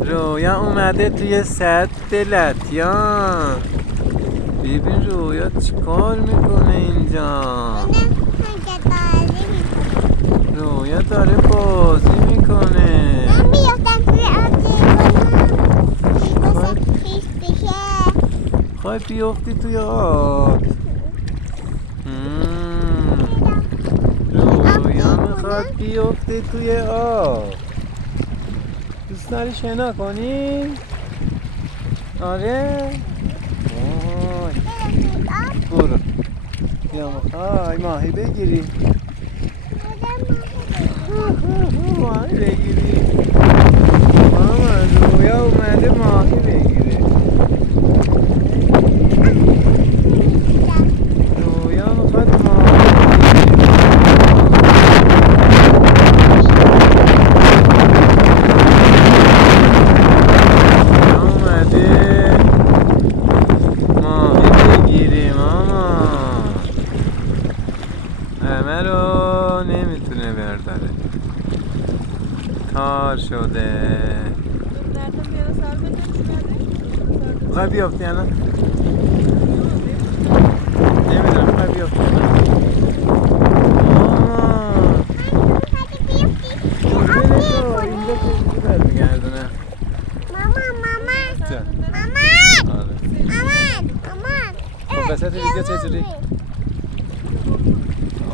رویا اومده توی سد لطیان. ببین رویا چیکار میکنه اینجا. رویا داره بازی میکنه. من بیافتم توی آب خیس بشه. خواهی بیافتی توی آب. رویا میخواد بیفته توی آب. دوست داری شنا کنی؟ آره؟ وای. برو بیا میخوای ماهی بگیری. ماهی بگیری. ماما رویا اومده ماهی بگیره. رویا میخواد ماهی اومده ماهی بگیری. ماما همه رو نمیتونه برداره، تار شده. میخوای بیافتی الان؟ نمیدونم میخوای بیافتی ماما. اینجا چجوری برمیگردونه؟ جا. آره. خب وسط دیگه چجوری؟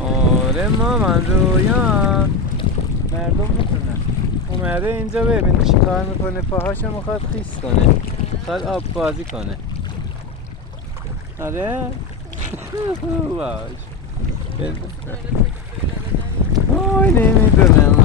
آره مامان رویا مردم میتونن. اومده اینجا ببین چی کار میکنه. پاهاشو میخواد خیس کنه، میخواد آب بازی کنه. آره باش. وای نمیدونم